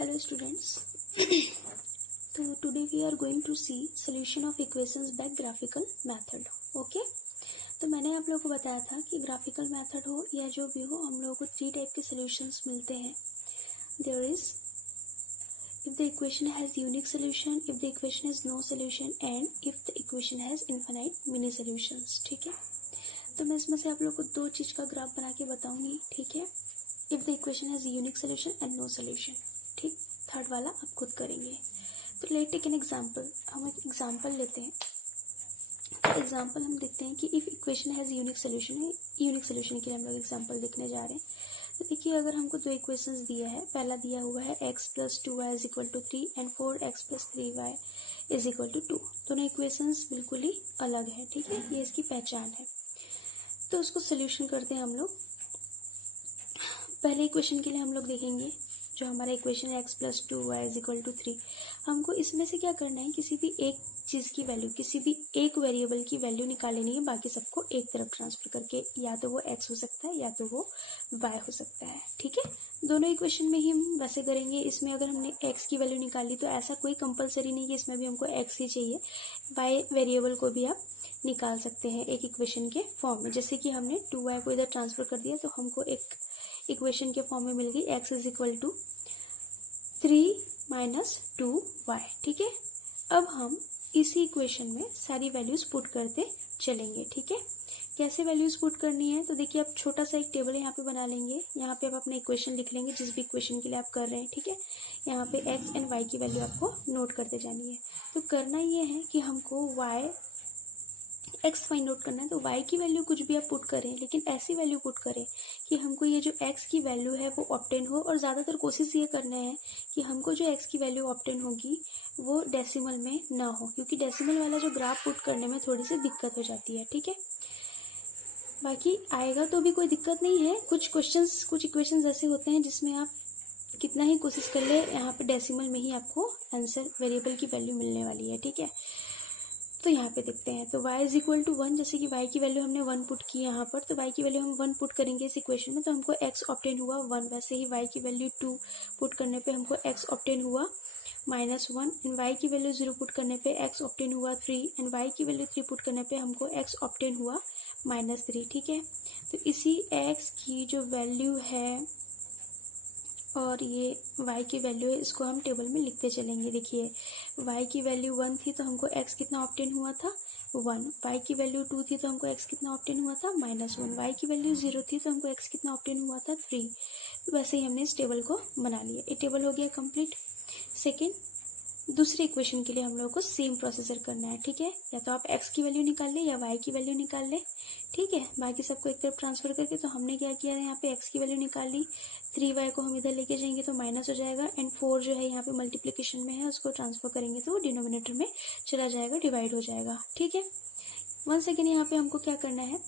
Hello students. तो today we are going to see solution of equations by graphical method. Okay? तो मैंने आप लोगों को बताया था कि ग्राफिकल मेथड हो या जो भी हो, हम लोगों को 3 टाइप के सॉल्यूशंस मिलते हैं. There is if the equation has unique solution, if the equation has no solution, and if the equation has infinite mini solutions. ठीक है. तो मैं इसमें से आप लोगों को 2 चीज़ का ग्राफ बना के बताऊंगी. ठीक है. If the equation has unique solution and no solution. ठीक. थर्ड वाला आप खुद करेंगे. तो लेट टेक एन एग्जांपल. हम एक एग्जांपल लेते हैं. तो एग्जांपल हम देखते हैं कि if equation has unique solution है. यूनिक सोल्यूशन के लिए हम लोग एग्जांपल देखने जा रहे हैं. तो देखिए, अगर हमको 2 इक्वेशंस दिया है. पहला दिया हुआ है x + 2y = 3 and 4x + 3y = 2. दोनों इक्वेशंस बिल्कुल ही अलग है. ठीक है. ये इसकी पहचान है. तो उसको सोल्यूशन करते हैं हम लोग. पहले इक्वेशन के लिए हम लोग देखेंगे जो हमारा इक्वेशन है x + 2y = 3. हमको इसमें से क्या करना है, किसी भी एक चीज़ की वैल्यू, किसी भी एक वेरिएबल की वैल्यू निकाल लेनी है, बाकी सबको एक तरफ ट्रांसफर करके. या तो वो x हो सकता है या तो वो y हो सकता है. ठीक है. दोनों इक्वेशन में ही हम वैसे करेंगे. इसमें अगर हमने x की वैल्यू निकाली तो ऐसा कोई कंपलसरी नहीं कि इसमें भी हमको x ही चाहिए. y वेरिएबल को भी आप निकाल सकते हैं एक इक्वेशन के फॉर्म में. जैसे कि हमने 2y को इधर ट्रांसफर कर दिया तो हमको एक इक्वेशन के फॉर्म में मिल गई x = 3 - 2y. ठीक है. अब हम इसी इक्वेशन में सारी वैल्यूज पुट करते चलेंगे. ठीक है. कैसे वैल्यूज पुट करनी है, तो देखिए, आप छोटा सा एक टेबल यहाँ पे बना लेंगे. यहाँ पे आप अपना इक्वेशन लिख लेंगे जिस भी इक्वेशन के लिए आप कर रहे हैं. ठीक है. यहाँ पे x एंड y की वैल्यू आपको नोट करते जानी है. तो करना ये है कि हमको x फाइंड आउट करना है. तो y की वैल्यू कुछ भी आप पुट करें, लेकिन ऐसी वैल्यू पुट करें कि हमको ये जो x की वैल्यू है वो ऑब्टेन हो. और ज़्यादातर कोशिश ये करना है कि हमको जो x की वैल्यू ऑब्टेन होगी वो डेसिमल में ना हो, क्योंकि डेसिमल वाला जो ग्राफ पुट करने में थोड़ी सी दिक्कत हो जाती है. ठीक है. बाकी आएगा तो भी कोई दिक्कत नहीं है. कुछ इक्वेशंस ऐसे होते हैं जिसमें आप कितना ही कोशिश कर ले, यहाँ पे डेसिमल में ही आपको आंसर, वेरिएबल की वैल्यू मिलने वाली है. ठीक है. तो यहाँ पे देखते हैं. तो y = 1, जैसे कि y की वैल्यू हमने 1 पुट की यहाँ पर, तो y की वैल्यू हम 1 पुट करेंगे इस इक्वेशन में, तो हमको x ऑब्टेन हुआ 1. वैसे ही y की वैल्यू 2 पुट करने पे हमको x ऑब्टेन हुआ -1. एंड y की वैल्यू 0 पुट करने पे x ऑब्टेन हुआ 3. एंड y की वैल्यू 3 पुट करने पे हमको x ऑब्टेन हुआ -3. ठीक है. तो इसी x की जो वैल्यू है और ये y की वैल्यू है, इसको हम टेबल में लिखते चलेंगे. देखिए, y की वैल्यू 1 थी तो हमको x कितना ऑब्टेन हुआ था 1. y की वैल्यू 2 थी तो हमको x कितना ऑब्टेन हुआ था -1. y की वैल्यू 0 थी तो हमको x कितना ऑब्टेन हुआ था 3. तो वैसे ही हमने इस टेबल को बना लिया. ये टेबल हो गया कंप्लीट. सेकेंड, दूसरे इक्वेशन के लिए हम लोगों को सेम प्रोसीजर करना है. ठीक है. या तो आप x की वैल्यू निकाल लें या y की वैल्यू निकाल लें. ठीक है. बाकी सबको एक तरफ ट्रांसफर करके, तो हमने क्या किया है, यहाँ पे x की वैल्यू निकाल ली. 3y को हम इधर लेके जाएंगे तो माइनस हो जाएगा. एंड 4 जो है यहाँ पे मल्टीप्लिकेशन में है, उसको ट्रांसफर करेंगे तो वो डिनोमिनेटर में चला जाएगा, डिवाइड हो जाएगा. ठीक है. 1 सेकेंड. यहाँ पे हमको क्या करना है,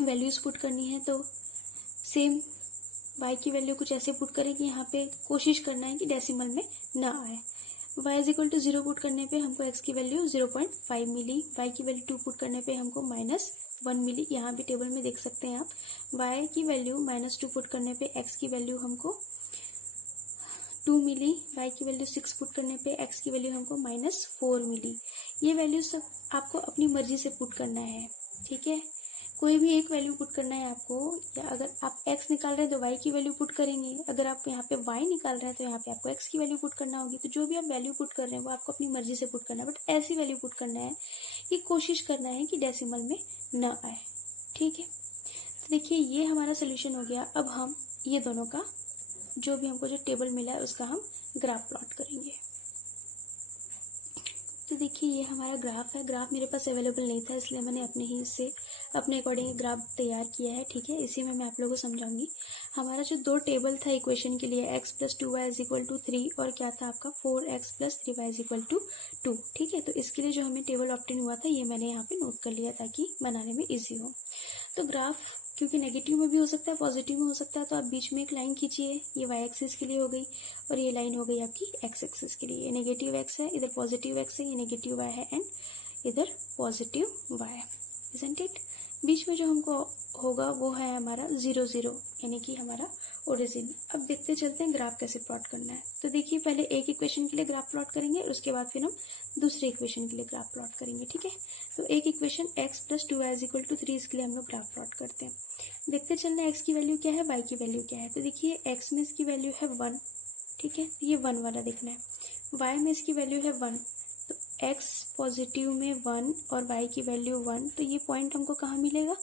वैल्यूज पुट करनी है. तो सेम y की वैल्यू कुछ ऐसे पुट करें कि यहाँ पे कोशिश करना है कि डेसिमल में ना आए. y = 0 पुट करने पे हमको x की वैल्यू 0.5 मिली. y की वैल्यू 2 पुट करने पे हमको -1 मिली. यहाँ भी टेबल में देख सकते हैं आप. y की वैल्यू -2 पुट करने पे x की वैल्यू हमको 2 मिली. y की वैल्यू 6 पुट करने पे x की वैल्यू हमको -4 मिली. ये वैल्यू सब आपको अपनी मर्जी से पुट करना है. ठीक है. कोई भी एक वैल्यू पुट करना है आपको. या अगर आप x निकाल रहे हैं तो y की वैल्यू पुट करेंगे. अगर आप यहाँ पे y निकाल रहे हैं तो यहाँ पे आपको x की वैल्यू पुट करना होगी. तो जो भी आप वैल्यू पुट कर रहे हैं वो आपको अपनी मर्जी से पुट करना है, बट ऐसी वैल्यू पुट करना है कि कोशिश करना है कि डेसिमल में ना आए. ठीक है. तो देखिए, ये हमारा सोल्यूशन हो गया. अब हम ये दोनों का जो भी हमको जो टेबल मिला है उसका हम ग्राफ प्लॉट करेंगे. तो देखिए, ये हमारा ग्राफ है. ग्राफ मेरे पास अवेलेबल नहीं था, इसलिए मैंने अपने अकॉर्डिंग ग्राफ तैयार किया है. ठीक है. इसी में मैं आप लोगों को समझाऊंगी. हमारा जो 2 टेबल था इक्वेशन के लिए, x + 2y = 3 और क्या था आपका 4x + 3y = 2. ठीक है. तो इसके लिए जो हमें टेबल ऑब्टेन हुआ था, ये मैंने यहाँ पे नोट कर लिया ताकि बनाने में ईजी हो. तो ग्राफ क्योंकि नेगेटिव में भी हो सकता है, पॉजिटिव में हो सकता है, तो आप बीच में एक लाइन खींचिए. ये y एक्सिस के लिए हो गई और ये लाइन हो गई आपकी x एक्सिस के लिए. ये नेगेटिव x है, इधर पॉजिटिव x है, ये नेगेटिव y है, एंड इधर पॉजिटिव y है. Isn't it. बीच में जो हमको होगा वो है हमारा 0 0, यानी कि हमारा ओरिजिन। अब देखते चलते हैं ग्राफ कैसे प्लॉट करना है। तो देखिए पहले एक इक्वेशन के लिए ग्राफ प्लॉट करेंगे और उसके बाद फिर हम दूसरे इक्वेशन के लिए ग्राफ प्लॉट करेंगे, ठीक है। तो एक इक्वेशन x + 2y = 3, इसके लिए हम लोग ग्राफ प्लॉट करते हैं। देखते चलना है x की वैल्यू क्या है, y की वैल्यू क्या है। तो देखिए x में इसकी वैल्यू है 1, ठीक है, तो ये 1 वाला देखना है। y में इसकी वैल्यू है 1, तो x पॉजिटिव में 1 और y की वैल्यू 1, तो ये पॉइंट हमको कहाँ मिलेगा,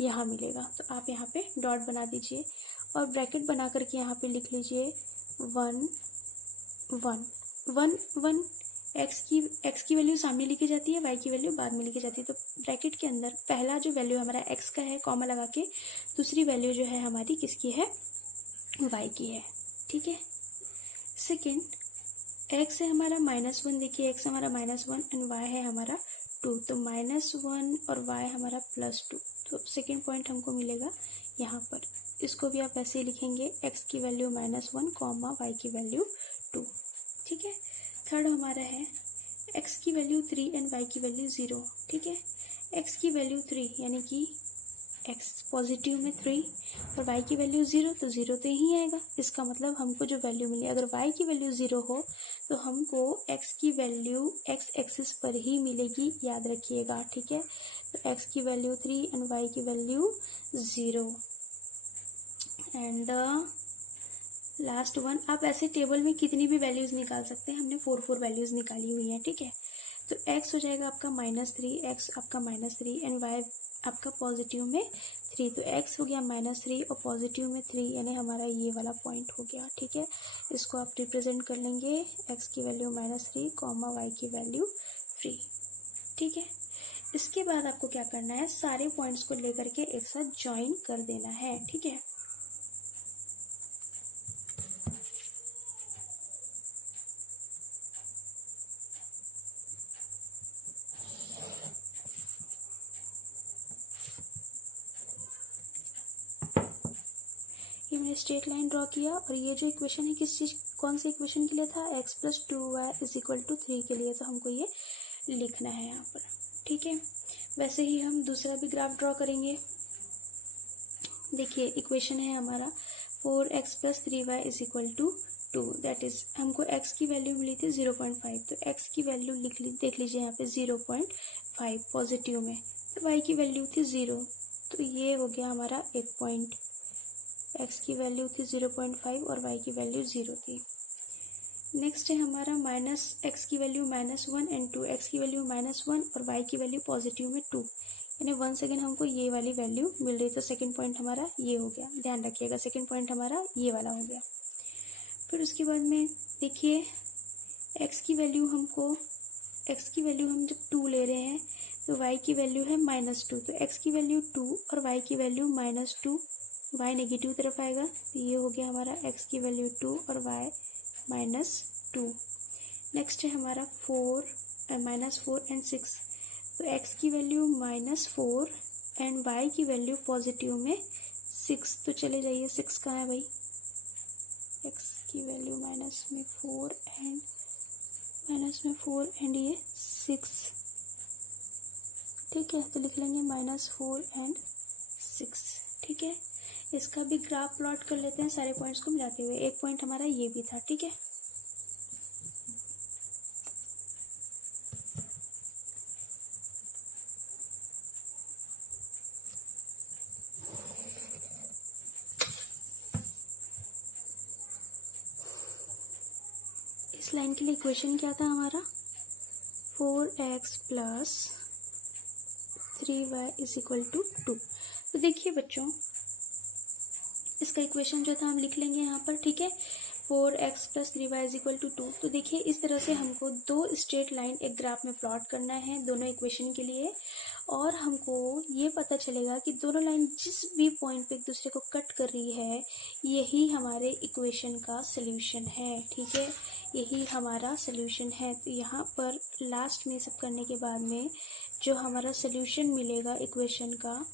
यहाँ मिलेगा। तो आप यहाँ पे डॉट बना दीजिए और ब्रैकेट बना करके यहाँ पे लिख लीजिए 1 1 1 1। x की वैल्यू सामने लिखी जाती है, y की वैल्यू बाद में लिखी जाती है। तो ब्रैकेट के अंदर पहला जो वैल्यू हमारा x का है कॉमा लगा के, दूसरी वैल्यू जो है हमारी किसकी है, y की है, ठीक है। सेकेंड x है हमारा -1, देखिए x हमारा -1 एंड y है हमारा 2, तो -1 और y हमारा +2। तो सेकेंड पॉइंट हमको मिलेगा यहाँ पर। इसको भी आप ऐसे ही लिखेंगे, x की वैल्यू -1 कॉमा y की वैल्यू 2, ठीक है। थर्ड हमारा है x की वैल्यू 3 एंड y की वैल्यू 0, ठीक है। x की वैल्यू 3 यानी कि x पॉजिटिव में 3 और y की वैल्यू 0, तो 0 तो यही आएगा। इसका मतलब हमको जो वैल्यू मिली, अगर y की वैल्यू 0 हो तो हमको x की वैल्यू x एक्सिस पर ही मिलेगी, याद रखिएगा, ठीक है। तो x की वैल्यू 3 एंड y की value 0 and the last one. आप ऐसे टेबल में कितनी भी वैल्यूज निकाल सकते हैं, हमने 4 वैल्यूज निकाली हुई हैं, ठीक है। तो x हो जाएगा आपका -3, x आपका -3 एंड y आपका पॉजिटिव में 3, तो x हो गया -3 और पॉजिटिव में 3, यानी हमारा ये वाला पॉइंट हो गया, ठीक है। इसको आप रिप्रेजेंट कर लेंगे, x की वैल्यू -3 कॉमा y की वैल्यू 3, ठीक है। इसके बाद आपको क्या करना है, सारे पॉइंट्स को लेकर के एक साथ ज्वाइन कर देना है, ठीक है। ये मैंने स्ट्रेट लाइन ड्रॉ किया और ये जो इक्वेशन है किस चीज, कौन सी इक्वेशन के लिए था, x + 2y = 3 के लिए। तो हमको ये लिखना है यहाँ पर, ठीक है। वैसे ही हम दूसरा भी ग्राफ ड्रॉ करेंगे। देखिए इक्वेशन है हमारा 4x + 3y = 2, दैट इज हमको x की वैल्यू मिली थी 0.5, तो x की वैल्यू देख लीजिए यहाँ पे 0.5 पॉजिटिव में, तो y की वैल्यू थी 0, तो ये हो गया हमारा एक पॉइंट। x की वैल्यू थी 0.5 और y की वैल्यू 0 थी। नेक्स्ट है हमारा x की वैल्यू -1 एंड 2, x की वैल्यू -1 और y की वैल्यू पॉजिटिव में 2, यानी 1 सेकेंड हमको ये वाली वैल्यू मिल रही। तो सेकेंड पॉइंट हमारा ये हो गया, ध्यान रखिएगा, सेकेंड पॉइंट हमारा ये वाला हो गया। फिर उसके बाद में देखिए x की वैल्यू हम जब 2 ले रहे हैं तो y की वैल्यू है -2, तो x की वैल्यू 2 और y की वैल्यू -2, y नेगेटिव तरफ आएगा, तो ये हो गया हमारा x की वैल्यू 2 और y -2। नेक्स्ट है हमारा -4 एंड 6, तो x की वैल्यू -4 एंड y की वैल्यू पॉजिटिव में 6, तो चले जाइए 6 कहाँ है भाई, x की वैल्यू -4 एंड ये 6, ठीक है। तो लिख लेंगे -4 एंड 6, ठीक है। इसका भी ग्राफ प्लॉट कर लेते हैं सारे पॉइंट्स को मिलाते हुए। एक पॉइंट हमारा ये भी था, ठीक है। इस लाइन के लिए इक्वेशन क्या था हमारा, 4x + 3y = 2। तो देखिए बच्चों इसका इक्वेशन जो था हम लिख लेंगे यहाँ पर, ठीक है। 4x + 3y = 2। तो देखिए इस तरह से हमको दो स्ट्रेट लाइन एक ग्राफ में प्लॉट करना है दोनों इक्वेशन के लिए, और हमको ये पता चलेगा कि दोनों लाइन जिस भी पॉइंट पे एक दूसरे को कट कर रही है यही हमारे इक्वेशन का सल्यूशन है, ठीक है, यही हमारा सल्यूशन है। तो यहाँ पर लास्ट में सब करने के बाद में जो हमारा सल्यूशन मिलेगा इक्वेशन का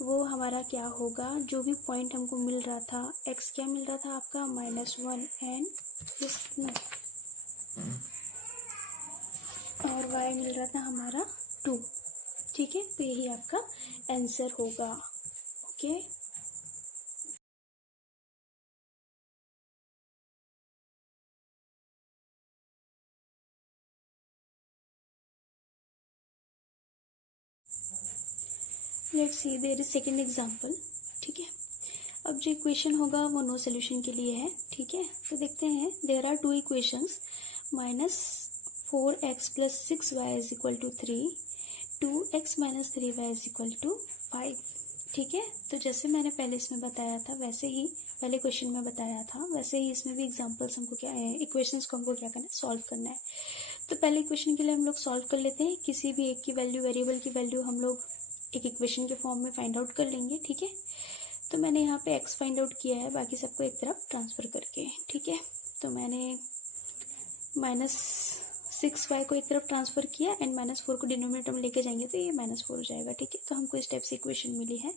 वो हमारा क्या होगा, जो भी पॉइंट हमको मिल रहा था, x क्या मिल रहा था आपका -1 एंड और y मिल रहा था हमारा 2, ठीक है। तो यही आपका आंसर होगा, okay. Let's see there is second example. ठीक है, अब जो इक्वेशन होगा वो नो सोल्यूशन के लिए है। ठीक है, तो देखते हैं there are two equations -4x + 6y = 3, 2x - 3y = 5। ठीक है, तो जैसे मैंने पहले इसमें बताया था वैसे ही पहले क्वेश्चन में बताया था वैसे ही इसमें भी एग्जांपल्स हमको क्या इक्वेशंस को हमको क्या करना है, सॉल्व करना है। तो पहले इक्वेशन के लिए हम लोग सॉल्व कर लेते हैं। किसी भी एक की वैल्यू, वेरिएबल की वैल्यू हम लोग एक इक्वेशन के फॉर्म में फाइंड आउट कर लेंगे। ठीक है, तो मैंने यहाँ पे x फाइंड आउट किया है, बाकी सबको एक तरफ ट्रांसफर करके। ठीक है, तो मैंने -6y को एक तरफ ट्रांसफर किया एंड -4 को डिनोमिनेटर में लेके जाएंगे तो ये -4 हो जाएगा। ठीक है, तो हमको इस टाइप से इक्वेशन मिली है।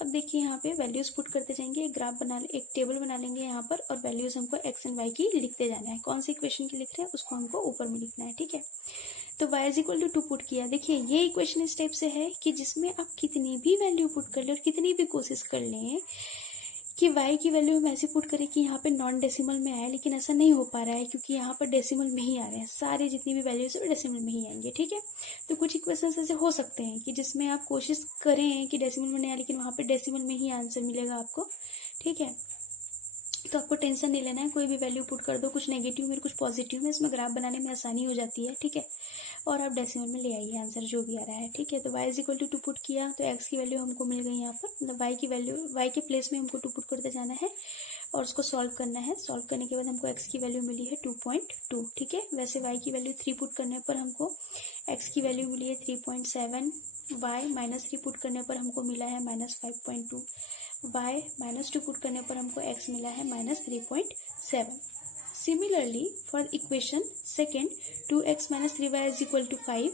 अब देखिए यहाँ पे वैल्यूज पुट करते जाएंगे, एक टेबल बना लेंगे यहाँ पर, और वैल्यूज हमको x एंड y की लिखते जाना है। कौन सी इक्वेशन की लिख रहे हैं उसको हमको ऊपर में लिखना है। ठीक है, तो y = 2 पुट किया। देखिए ये इक्वेशन इस टाइप से है कि जिसमें आप कितनी भी वैल्यू पुट कर ले और कितनी भी कोशिश कर लें कि y की वैल्यू हम ऐसे पुट करें कि यहाँ पे नॉन डेसिमल में आए, लेकिन ऐसा नहीं हो पा रहा है क्योंकि यहाँ पर डेसिमल में ही आ रहे हैं। सारे जितनी भी वैल्यूज है वो डेसिमल में ही आएंगे। ठीक है, तो कुछ इक्वेशंस ऐसे हो सकते हैं कि जिसमें आप कोशिश करें कि डेसिमल में नहीं आए, लेकिन वहाँ पे डेसिमल में ही आंसर मिलेगा आपको। ठीक है, तो आपको टेंशन नहीं लेना है, कोई भी वैल्यू पुट कर दो, कुछ नेगेटिव में कुछ पॉजिटिव में, इसमें ग्राफ बनाने में आसानी हो जाती है। ठीक है, और आप डेसिमल में ले आइए आंसर जो भी आ रहा है। ठीक है, तो y = 2 पुट किया तो x की वैल्यू हमको मिल गई यहाँ पर, मतलब y की वैल्यू y के प्लेस में हमको 2 पुट करते जाना है और उसको सॉल्व करना है। सॉल्व करने के बाद हमको x की वैल्यू मिली है 2.2। ठीक है, वैसे y की वैल्यू 3 पुट करने पर हमको x की वैल्यू मिली है 3.7, y -3 पुट करने पर हमको मिला है -5.2, y -2 पुट करने पर हमको x मिला है -3.7। Similarly, for equation second, 2x - 3y = 5.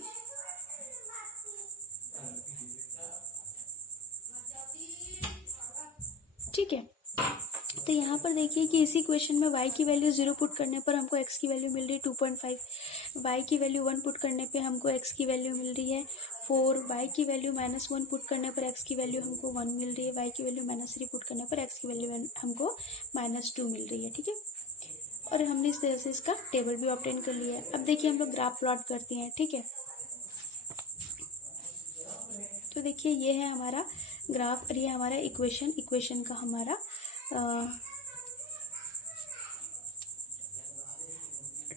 ठीक है, तो यहाँ पर देखिए कि इसी क्वेश्चन में y की वैल्यू 0 पुट करने पर हमको x की वैल्यू मिल रही है 2.5, y की वैल्यू 1 पुट करने पे हमको x की वैल्यू मिल रही है 4, y की वैल्यू -1 पुट करने पर x की वैल्यू हमको 1 मिल रही है, y की वैल्यू -3 पुट करने पर x की वैल्यू हमको -2 मिल रही है। ठीक है, और हमने इस तरह से इसका टेबल भी ऑब्टेन कर लिया है। अब देखिए हम लोग ग्राफ प्लॉट करते हैं। ठीक है, तो देखिए ये है हमारा ग्राफ और ये हमारा इक्वेशन का हमारा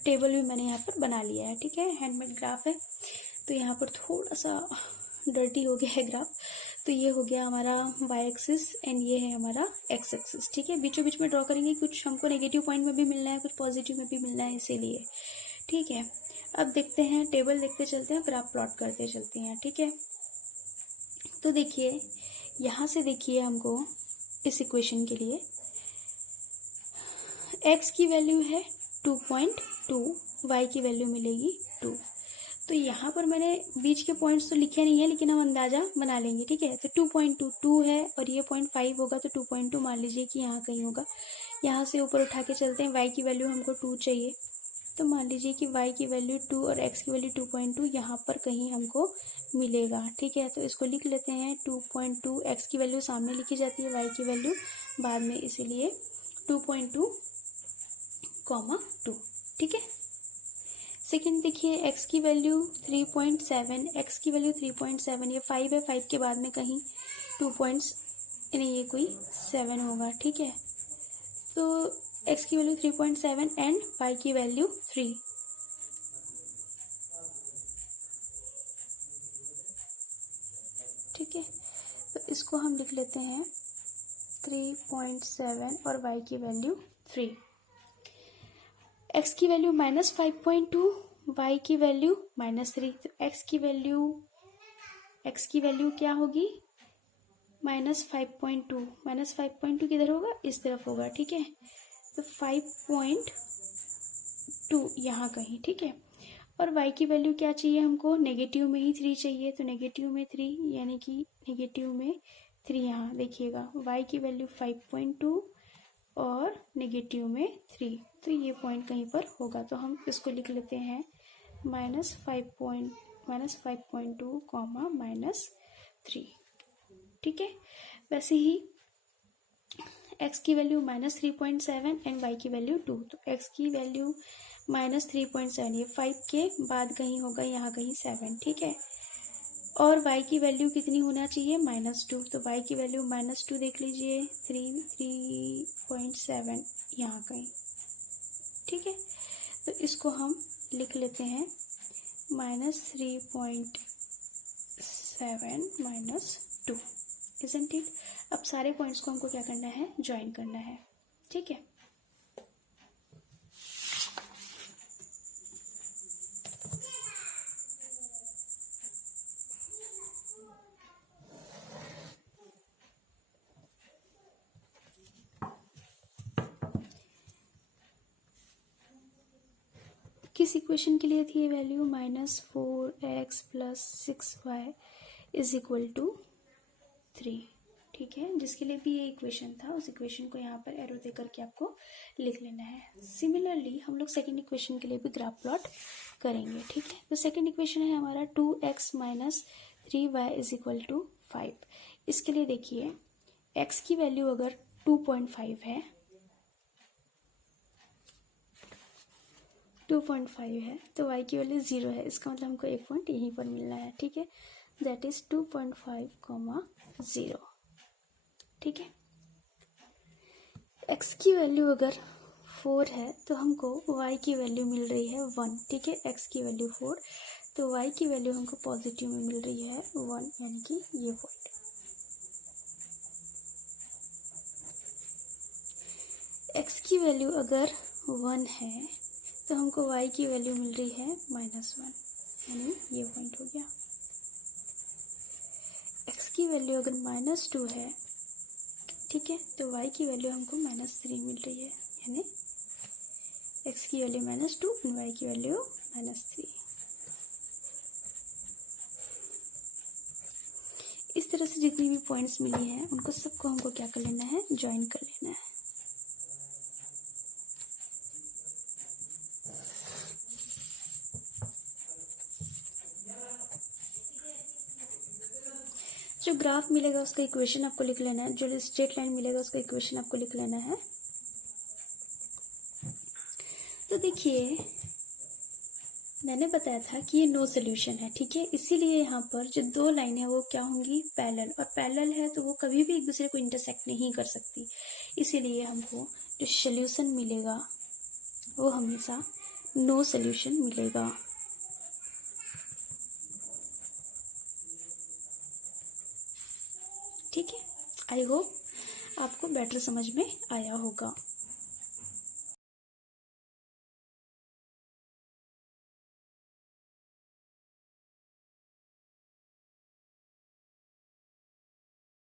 टेबल भी मैंने यहाँ पर बना लिया है। ठीक है, हैंडमेड ग्राफ है, तो यहाँ पर थोड़ा सा डर्टी हो गया है ग्राफ। तो ये हो गया हमारा y एक्सिस एंड ये है हमारा x एक्सिस। ठीक है, बीचों बीच में ड्रॉ करेंगे, कुछ हमको नेगेटिव पॉइंट में भी मिलना है, कुछ पॉजिटिव में भी मिलना है, इसीलिए। ठीक है, अब देखते हैं, टेबल देखते चलते हैं, ग्राफ प्लॉट करते चलते हैं। ठीक है, तो देखिए यहाँ से देखिए हमको इस इक्वेशन के लिए x की वैल्यू है 2.2, y की वैल्यू मिलेगी 2। तो यहाँ पर मैंने बीच के पॉइंट्स तो लिखे नहीं है, लेकिन हम अंदाजा बना लेंगे। ठीक है, तो 2.2 है और ये 0.5 होगा, तो 2.2 मान लीजिए कि यहाँ कहीं होगा। यहाँ से ऊपर उठा के चलते हैं, y की वैल्यू हमको 2 चाहिए, तो मान लीजिए कि y की वैल्यू 2 और x की वैल्यू 2.2 यहाँ पर कहीं हमको मिलेगा। ठीक है, तो इसको लिख लेते हैं 2.2, x की वैल्यू सामने लिखी जाती है, y की वैल्यू बाद में, इसीलिए 2.2, 2। ठीक है, सेकेंड देखिए x की वैल्यू 3.7, x की वैल्यू 3.7, ये 5 है, 5 के बाद में कहीं 2 पॉइंट्स नहीं, ये कोई 7 होगा। ठीक है, तो x की वैल्यू 3.7 एंड y की वैल्यू 3। ठीक है, तो इसको हम लिख लेते हैं 3.7 और y की वैल्यू 3। x की वैल्यू -5.2, y की वैल्यू -3, तो x की वैल्यू क्या होगी, -5.2। -5.2 किधर होगा, इस तरफ होगा। ठीक है, तो 5.2 यहाँ कहीं। ठीक है, और y की वैल्यू क्या चाहिए हमको, नेगेटिव में ही 3 चाहिए, तो नेगेटिव में 3 यानी कि नेगेटिव में 3 यहाँ देखिएगा, y की वैल्यू 5.2 और नेगेटिव में 3, तो ये पॉइंट कहीं पर होगा, तो हम इसको लिख लेते हैं -5.2, -3। ठीक है, वैसे ही x की वैल्यू -3.7 एंड y की वैल्यू 2, तो x की वैल्यू -3.7, ये 5 के बाद कहीं होगा, यहाँ कहीं 7। ठीक है, और y की वैल्यू कितनी होना चाहिए, -2। तो y की वैल्यू -2 देख लीजिए, 3.7 यहाँ कहीं, ठीक है। तो इसको हम लिख लेते हैं -3.7 -2, isn't it? अब सारे पॉइंट्स को हमको क्या करना है, ज्वाइन करना है, ठीक है। किस इक्वेशन के लिए थी ये वैल्यू, -4x + 6y = 3, ठीक है। जिसके लिए भी ये इक्वेशन था, उस इक्वेशन को यहाँ पर एरो दे करके आपको लिख लेना है। सिमिलरली हम लोग सेकेंड इक्वेशन के लिए भी ग्राफ प्लॉट करेंगे, ठीक है। तो सेकेंड इक्वेशन है हमारा 2x - 3y = 5। इसके लिए देखिए x की वैल्यू अगर 2.5 है, 2.5 है, तो y की वैल्यू 0 है। इसका मतलब हमको एक पॉइंट यहीं पर मिलना है, ठीक है। दैट इज 2.5, 0, ठीक है। x की वैल्यू अगर 4 है तो हमको y की वैल्यू मिल रही है 1, ठीक है। x की वैल्यू 4, तो y की वैल्यू हमको पॉजिटिव में मिल रही है 1, यानी कि ये पॉइंट। x की वैल्यू अगर 1 है तो हमको y की वैल्यू मिल रही है -1, यानी ये पॉइंट हो गया। x की वैल्यू अगर -2 है, ठीक है, तो y की वैल्यू हमको -3 मिल रही है, यानी x की वैल्यू -2 और y की वैल्यू -3। इस तरह से जितनी भी पॉइंट्स मिली हैं उनको सबको हमको क्या कर लेना है, ज्वाइन कर लेना है। जो ग्राफ मिलेगा उसका इक्वेशन आपको लिख लेना है, जो स्ट्रेट लाइन मिलेगा उसका इक्वेशन आपको लिख लेना है। तो देखिए मैंने बताया था कि ये नो सोल्यूशन है, ठीक है। इसीलिए यहाँ पर जो दो लाइन है वो क्या होंगी, पैरेलल, और पैरेलल है तो वो कभी भी एक दूसरे को इंटरसेक्ट नहीं कर सकती। इसीलिए हमको जो सोल्यूशन मिलेगा वो हमेशा नो सोल्यूशन मिलेगा। ठीक है, आई होप आपको बेटर समझ में आया होगा।